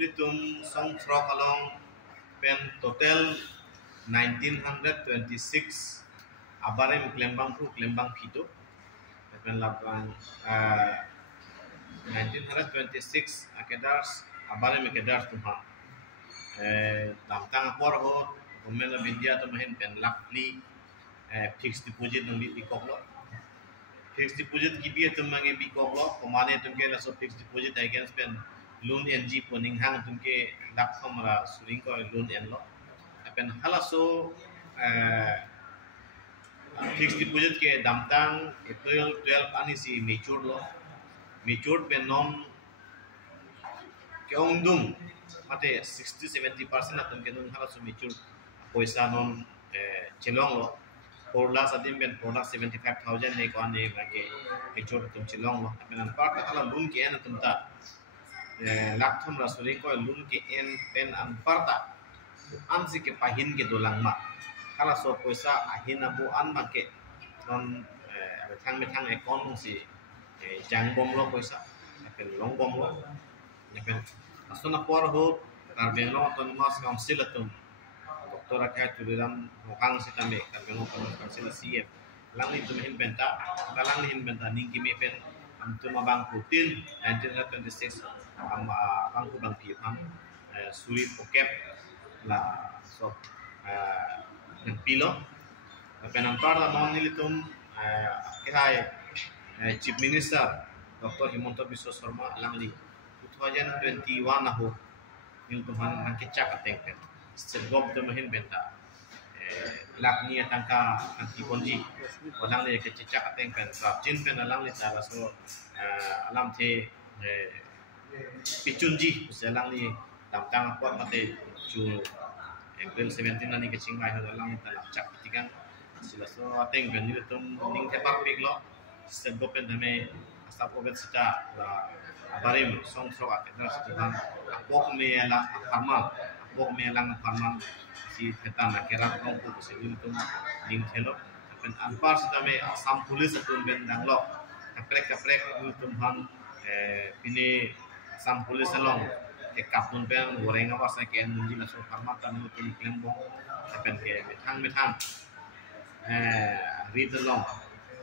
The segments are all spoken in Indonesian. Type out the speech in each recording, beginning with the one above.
nilitum song frog along pen total 1926 abarem klembang pito pen lapang 1926 akedars abarem akedars tuha lamtang apor ho Government of India to mahin pen lakli fixed deposit nung bikok lo fixed deposit kibi tum mangi bikok lo komane tum ke laso fixed deposit against pen loan NG poning hang tum ke lak samra suring ko loan en lo pen halaso fixed deposit ke damtang April 12 ani si mature lo mature pen non ke ongdung mate 60-70% atum ke nung halaso mature poisa non chilong lo porla sadim ben porla 75,000 ne ko ane ke mature tum chilong lo pen part kala loan ke en tum ta lak tham ra suring ko loan ke en pen an parta amsi ke pahin ke dolang ma kala so poisa ahin abu an ma ke non thang account si jang bom lo poisa pen long bom lo pen asuna por ho karbeno autonomous council atum doktor akha tuliram hokang sitame karbeno autonomous council CM lang ni tumin benta lang ni benta ning kimi pen antum abang putin 1926 bang pi am suri pokep la so pilo pen ampar la non nilitum hai chief minister Dr. Himanta Biswa Sarma langli 2021 aho nil tuhan ang kecak ateng pen segob tumahin benta lakni atangka anti bonji walang le kecak ateng pen sab jin pen alang le tara so alam the pichunji selang ni damtang apa mate ju April 17 nani kecing mai alang talak cak tigang sila so ateng pen nil tum ning tepak pik lo segob pen dame asap obat sita barim song so akedra setan apok me la farman apok me lang farman si tetan akera kong ku sebil tum ning thelo pen anpar sita me asam police atum ben danglo kaprek tum han pini asam police along ke kapun ben goreng awas ke nunji la so farman tan tum klembong pen ke metang read along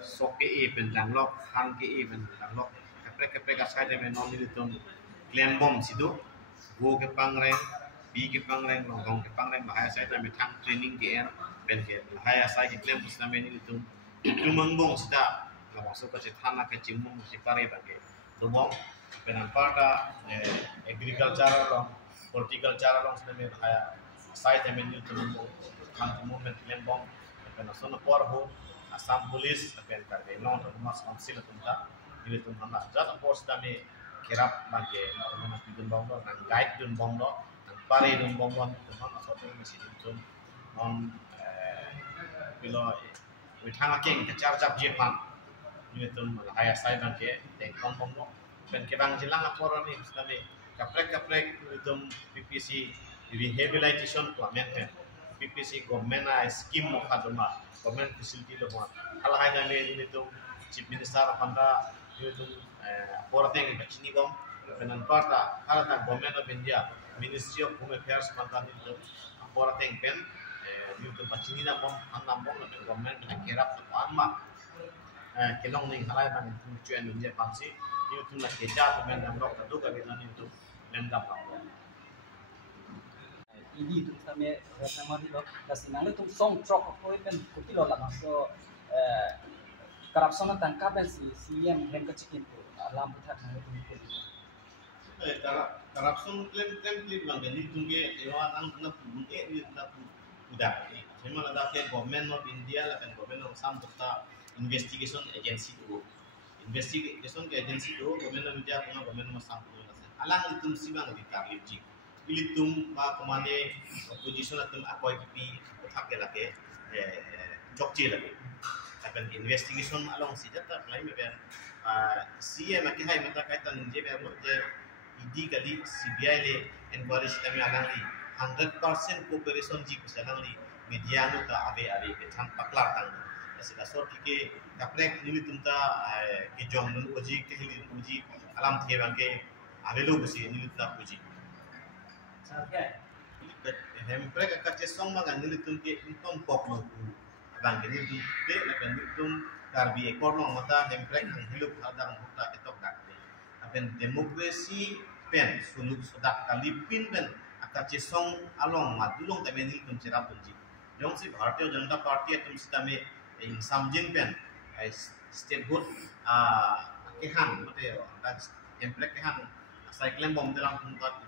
soke e ben danglo han ke e ben danglo kaprek asai de non tum klembom situ go ke pangreng bi ke pangreng long ke pangreng bahaya sai de metang training ke en ben ke bahaya sai ke klem pusna men tum tumangbong sida la masuk ke thana ke cimung si pare bage dobong ben parta agriculture long horticulture long sida me bahaya sai de men tum kan movement klembom ben asona por ho Assam Police ben karbe non mas council tumta ini tum hanga jat force dame kerap bage mana pidun bong lo nang guide dun bong lo nang pare dun bong lo tum hanga sote mesin tum non bilo withanga king kachar chap je pan ini tum haya sai bage deng bong lo ben ke bang jilang apor ni dame kaprek tum PPC rehabilitation plan PPC government scheme mo kaduma government facility lo hala hai dame ini tum chief minister apanda itu porteng bachini gom penan parta hala government of India Ministry of Home Affairs mantan itu porteng pen itu bachini na bom anam bom na government kerap anma kelong ning halai bang tujuan India pansi itu na keja men nam lok tu ka bilan itu lendam ini tu kami sama di lok kasinang itu song trok ko pen kutilo la so corruption tangkap si CM hem kecikin tu alam putar nang itu corruption klaim bang jadi tungge ewa nang na pun ni na udah sema la ke government of India la kan government of Assam ta investigation agency tu government of India kuna government of Assam tu alang itu sibang di tarlip ji ilitum ba komane opposition atum akoi pi thak de lake jokje lake akan investigation along si jata lai me ben CM ke hai mata kaitan je be je ED kali CBI le inquiry sistem alang li 100% cooperation ji kusalang li media no ta ave ke tham paklar tang asila sor ke kaprek nili tumta ke jong nun oji ke hili uji alam theba ke avelo busi nili ta puji Okay. Hempre ka song magan nilitum ke inton pop lo abang ke nilitum de la kan nilitum karbi ekor no mata hempre ang hilup hadang hukta ketok dak apen demokrasi pen sunuk sodak kalipin ben akache song along madulong tame nilitum cerap punji jong si bharatiya janata party atum sitame in samjin pen statehood kehan mate hempre kehan cycling bom dalam tempat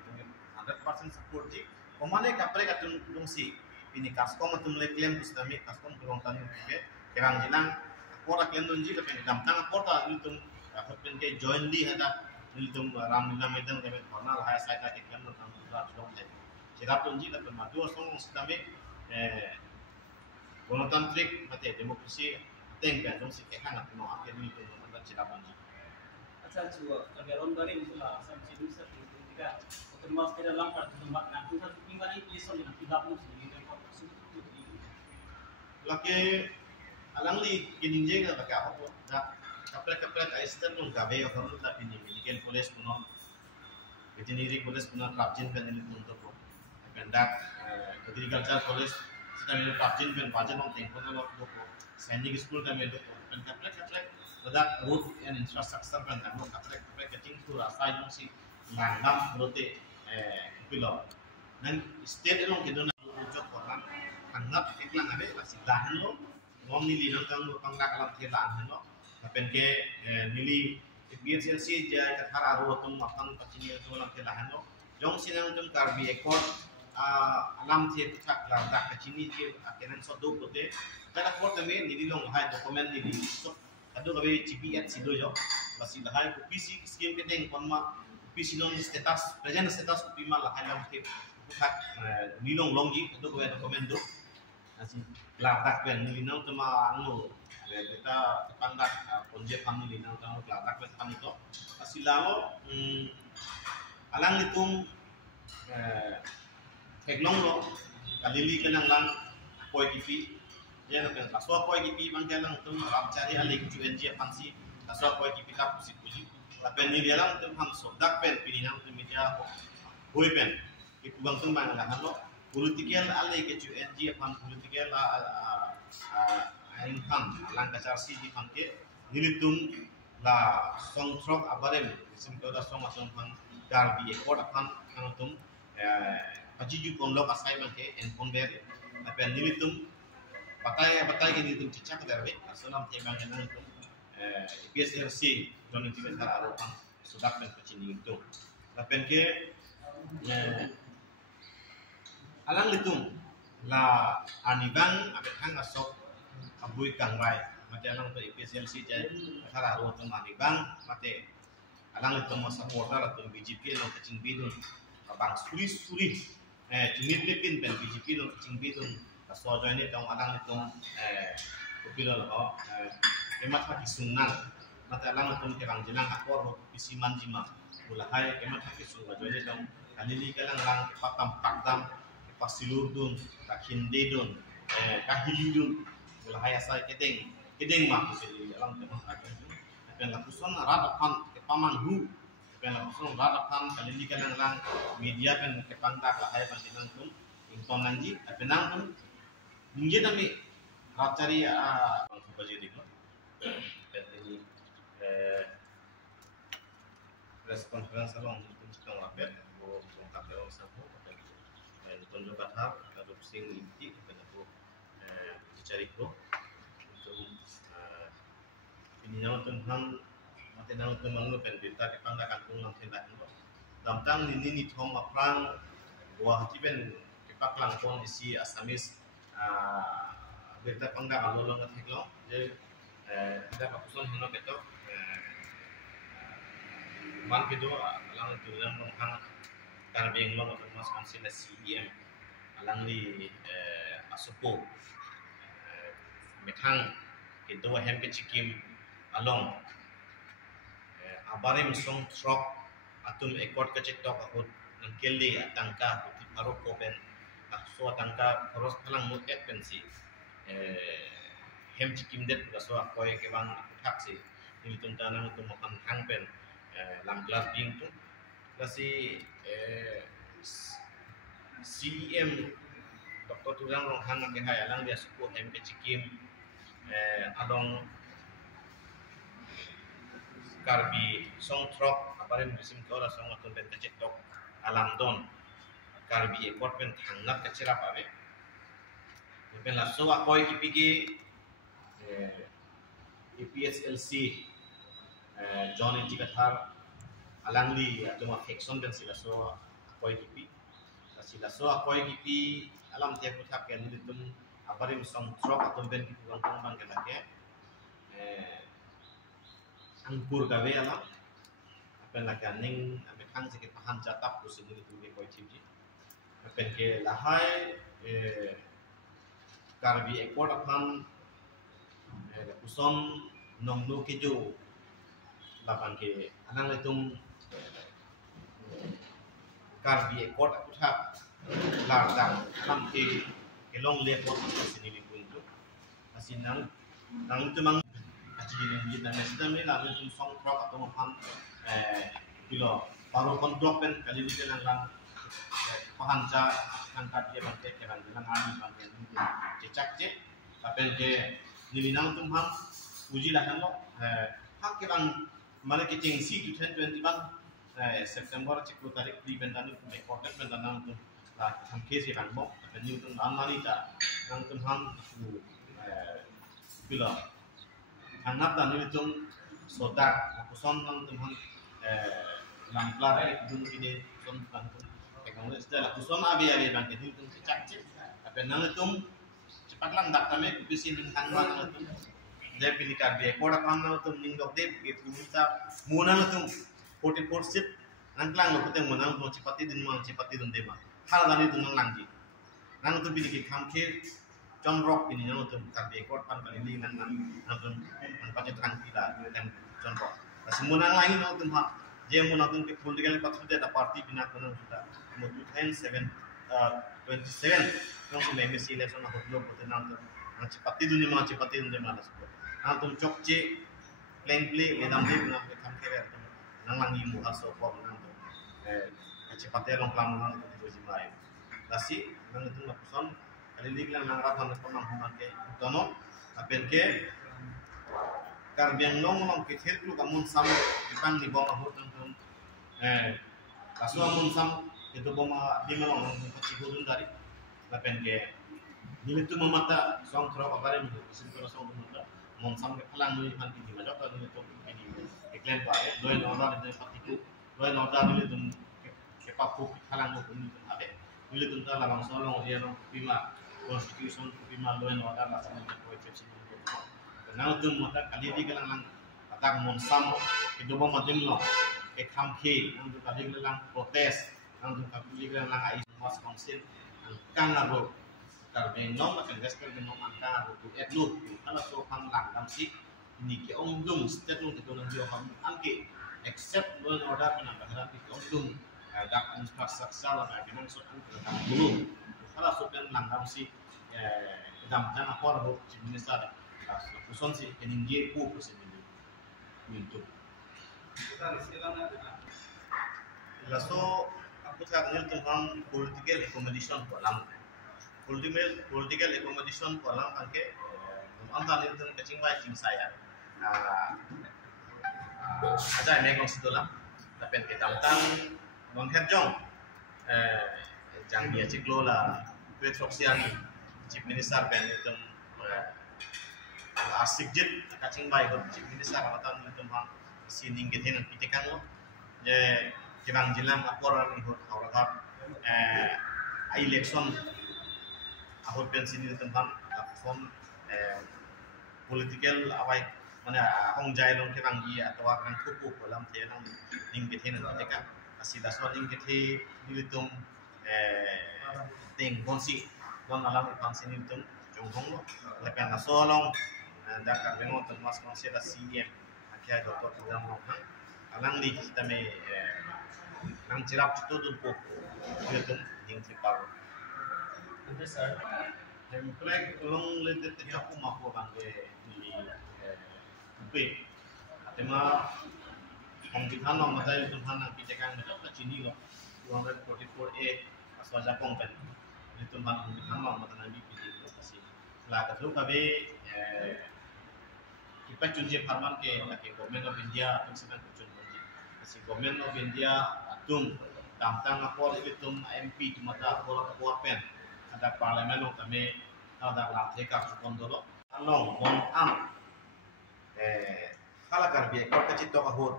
100% support ji Komane kapre katun dungsi ini kaskom atum le claim kustami kaskom kurang tanu ke kerang jilang akora claim dunji le pen dam tang akora niltum hotpen ke jointly hada niltum ramlila medan ke formal high side ke claim no tang dra dong te sirap dunji le pen madu song kustami gণতান্ত্রিক mate demokrasi teng kan dungsi ke hang atum akhir niltum mata sirap dunji अच्छा अच्छा अगर ऑन करें इसला सब चीज से ठीक तो mas tidak langkah tempat nak kita tinggal di place ni nak tidak pun sini dan kau sudah tu laki alangli kininje ka baka ho da kapre aistan nung gabe ho da pini medical college puno veterinary college puno trapjin kan ni punto ko kandak agriculture college sita ni trapjin kan bajan nong tengko no ko sainik school kan melo kan kapre da road and infrastructure kan da kapre kating tu rasa yung si langam rote bilo nan state elong kedona ujok koran hangat iklan abe lasilahan lo ngom nili nang kang panglak alam thelan lo apen ke nili BSLC ja kathar aro tum apang pachini to lang thelan lo jong sinang tum karbi ekor alam the thak la dak pachini ke akenan so do kote kada kor tame nili long hai document nili so ado gabe GPS sido jo lasilahan ko PC scheme ke teng konma Pisilon status, present status ko pima la halang tip kat nilong longji itu ko dokumen do asi latak ben nilinang tuma anu kita pandak ponje kami nilinang tama latak ben kami to asi lalo alang nitung teglong lo kalili kanang lang koi kipi ya na kan aswa koi kipi mangkalang tum rap cari alik UNG pansi aswa koi kipi tap pusi Lapen ni dalam tentang sodak pen pininang tu media boy pen itu bang tembang lah halo politikal alai ke UNG pan politikal income lang kasarsi di panke nilitum la song trok abarem simple da song asong pan darbi ekor pan kanatum pajiju konlo kasai bangke en konver lapen nilitum batai ke nilitum cicak darbe asalam tembang nilitum PSRC don itu bentar aropan sudah ben pecini itu lapen ke alang litung la anibang abet hang asok abui kangrai mate alang to PSLC jai thar aropan anibang mate alang litung masa supporter atau BJP lo kecing bidun bang suri jumit lepin ben BJP lo kecing bidun so join it dong alang litung populal ho kemat haki sungan mata alang tum kerang jenang akor isi manjima ulahai kemat haki sungan jadi dong kalili kalang lang patam pakdam pasilur dun kakhinde dun kahili dun ulahai asai kedeng mak seli alang tum akan akan lakuson radapan kepamanhu akan lakuson radapan kalili kalang lang media kan kepangdak lahai panjenang tum ington nanji apenang tum nje tami rapcari bangsa bajedi ko jadi press conference along itu sedang rapet ko tungkap dalam sabu dan tunjuk kathar adopsi inti pada ko dicari ko untuk ini nama tentang mati nama tentang lo pendeta ke pandakan tung nang tendak ko damtang ni thom aprang buah tiben ke paklang kon isi asamis berita panggak alolo ngat heklo je ada kapuson hino keto man kedo alang tu dalam longhang karbeng long atau mas konsil CEM alang li asupo methang kedo hem ke chikim along abarim song trok atum ekor ke cetok akut nangkeli atangka puti parok kopen so tangka terus kalang mutet pensi hem chikim det so akoy ke bang taksi ni tuntanan tu makan hang pen lam kelas ding tu kasi CEM Dr. Tulang Rong Hang ke hai alang dia suku hem ke cikim adong karbi song trok aparem musim ke ora song atun ben kecetok alam don karbi ekor ben thangnat kecira pabe ben la so akoi kipiki EPSLC John Intikathar alangli atuma fiction ben sila so akoi kipi sila so akoi kipi alam tiap uthap ke ni tum aparem song trok atun ben kipi bang bang ke lake angkur gawe alam apen la kaning ape khang se ke pahan jatap ku sini tu be koi chiji apen ke lahai karbi ekor apan kuson nongno ke jo lapan ke anang letung karbi ekor akuthap lardang lam ke long le pot sini ni pun tu asinang nang tu mang aji ni na mestam ni la letung song krok atau mapan kilo baru kondok pen kali ni lang lang pahan ja angkat dia bangke ke bang lang ani bangke cecak je apen ke nilinang tumham uji lah kan lo hak ke bang mana ke cengsi 2021 September 10 tarik di bentani recorded bentanang tu lah ham ke si bang bo apen ni tum nan mani ta nang tumham kilo anap dan ni tum sodak kuson nang tumham lamplar dun kini son kan teknologi setelah kuson abi bang ke ni tum cecak je apen nang tum cepat lang dak kami bisi bintang mana tu dia pilih karbi ekor apa mana tu ningdok deh gitu kita muna tu 44 sit nanglang lo kita muna tu cepati din mana cepati dun deh mah hal tadi tu nang langji nang tu pilih kam ke John Rock ini nang tu karbi ekor pan kali ini nang tu nang pakai terang kita dan John Rock semua nang lagi nang tu mah dia muna tu ke political party dia ada parti bina kena kita mau 27 nang tu MSC election aku belum betul nang tu cepati dunia mana cepati dunia mana sebab nang tu cokce plain play ledam dia nang tu kam kere nang langi mu aso ko nang tu cepati long plan nang tu di jimai lasi nang tu nak pesan kali ni nang rapan pernah human ke tono apen ke karbiang long ke thel lu kamun sam ipang ni bom ahut nang tu kasu amun sam itu bom di mana nang pacigurun dari lapen ke nilai tu memata song terap apa yang mesin kalau song memata monsam ke pelang nilai hanti di mana kalau nilai tu ini iklan baik dua orang ada patiku dua orang nilai tu ke papu pelang tu nilai tu ada nilai tu tak langsung solong dia nong bima constitution bima dua orang lah sama dengan exception itu kenal tu mata kali di kelang atak monsam ke dua madim lo ke kamke nang tu kali kelang protes nang tu kali kelang ai mas council kang aro karbe nom akan gaskal nom angka aro tu etlu kalau so ham lang dam si ni ke ong dung stet nung ke nang yo ham angke except law and order na bahara ki ong dung dak infrastructure la ba nang so tu ka dulu kalau so kan lang dam si dam jana por ho chief minister la kuson si keninge ku kusen ni itu la so aku tak nil tentang political accommodation kolam political accommodation kolam angke anta nil tentang kacing bai cing saya aja megong situlah tapi kita tentang bang herjong jang dia ciklo la petroksiani chief minister ben itu asik jit kacing bai chief minister alatan nil tentang sining gethenan pitekan lo je kibang jilang laporan ihut hauragat election ahut pensi ni tentang phone political awai mana ong jai long kibang gi atau akan kuku dalam tenang ning kethen teka asida so ning kethe nilitum ting bonsi don alam pansi nilitum jonghong lo lekan asolong dakar bengo mas konseda CM akia doktor tudang long alang di kita me nang cirap itu tu pun itu yang cipar. Itu sir. Dan plek long lede terjauh mahu bangke di B. Atema pembicaraan nama saya itu mana kita kan macam cini lo 244A aswa Japong pen itu man nama mata nabi pilih kasi lah katu kabe kita cunje farman ke government of India atum sedang kucun kunci kasi government of India atum tantang apol itum MP tu mata apol apol pen ada parlimen of kami ada lathe ka kondolo anong am kala karbi ko kacito ka hot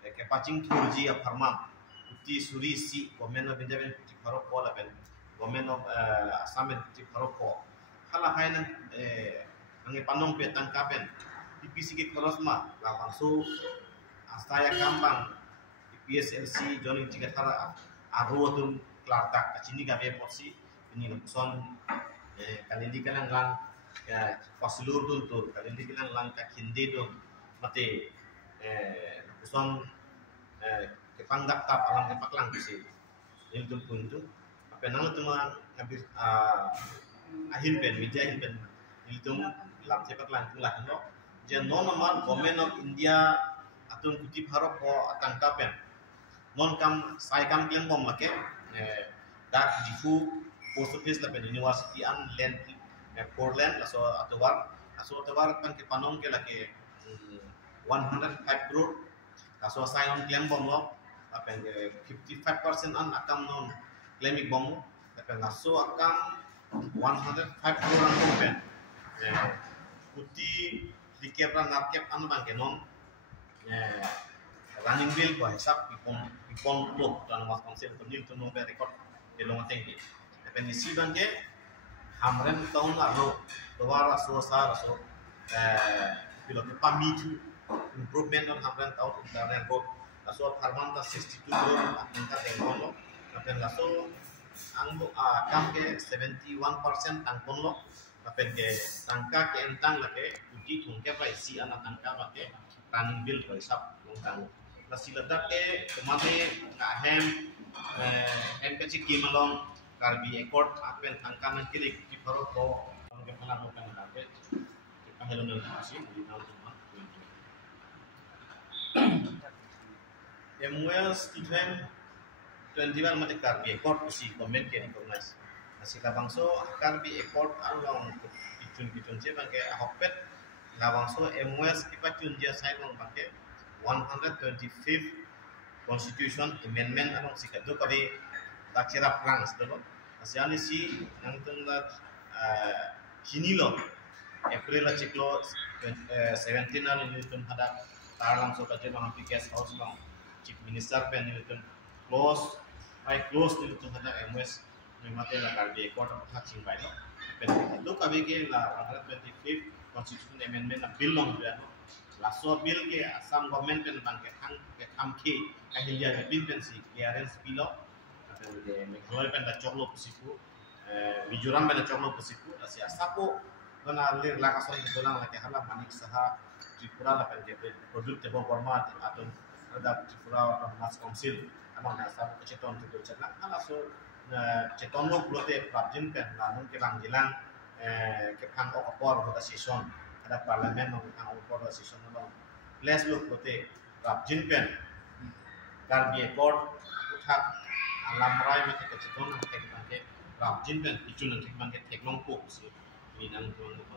ke paching thurji a farman uti suri si government of India ben kuchi pharo ko la ben government of Assam ben kuchi pharo ko kala hainan angi panong pe tangkapen DPC ke korosma la bangso astaya kambang PSLC joining tigatara aruatum klartak kacini gabe porsi ini son kalindi kalang lang fasilur dun tur kalindi kalang lang ka kindi dun mate son ke pangdak tap alang ke paklang bisi ini dun puntu apa nang tuma habis ahil pen media ahil pen itu lam sepak lang tulah no je non amar government of India atun kuti bharok ko atangkapen non kam sai kam klem bom make dak difu post office la pen university an land Portland aso atawar kan ke panong ke lake 105 crore aso sai on klem bom lo apen 55% an akam non claiming bom apen aso akam 105 crore an pen kuti dikepra narkep an bangke non running bill ko hisap ipon blok dan mas konsep penil tu nomor record de long tengki apen isi bangke hamren tahun lalu dua ratus pilot pamitu improvement on hamren tahun dan road laso harman ta 62 crore angka tengkon lo apen laso anggo kam ke 71% tangkon lo apen ke tangka ke entang lake uji tungke pa isi anak tangka bake running bill ko hisap longkang nasi ledak ke kemane ngahem ke ciki malong karbi ekor apen tangka nang kiri ki paro ko ke palang ko kan kape kita hello nang kasi di tahun cuma MWS Stephen 21 mate karbi ekor si komen ke recognize nasi kabangso karbi ekor along kitun je bangke ahopet labangso MWS kipatun je sai long bangke 125th Constitution Amendment along si kadu kabe takcira plans dolo asiani si nang tungla hinilo April la ciklo 17 na nilitun hada tarlang so kaje bang guest house long chief minister pen nilitun close nilitun hada MWS memate la karbi ekor ta ching bai lo pen do kabe ke la 125th Constitution Amendment na bill long dia laso bill ke Assam government pen bang ke tham ke kahilya ke bin pen si clearance bilo de Meghalaya pen da choklo pusiku Mizoram pen da choklo pusiku asi asapo kana lir la kaso ni dolang la ke hala manik saha Tripura la pen ke product tebo format atau ada Tripura Mas Council amang na sa cheton tu chatla ala so cheton lo pulote prabjin pen la nun ke lang jilang ke phang opor ho da session ada parlimen no phang opor da session no les lo pulote prabjin pen karbi ekor uthak alam rai mate ke cheton na tek bangke prabjin pen ichun tek bangke tek long ko si minang tuang ko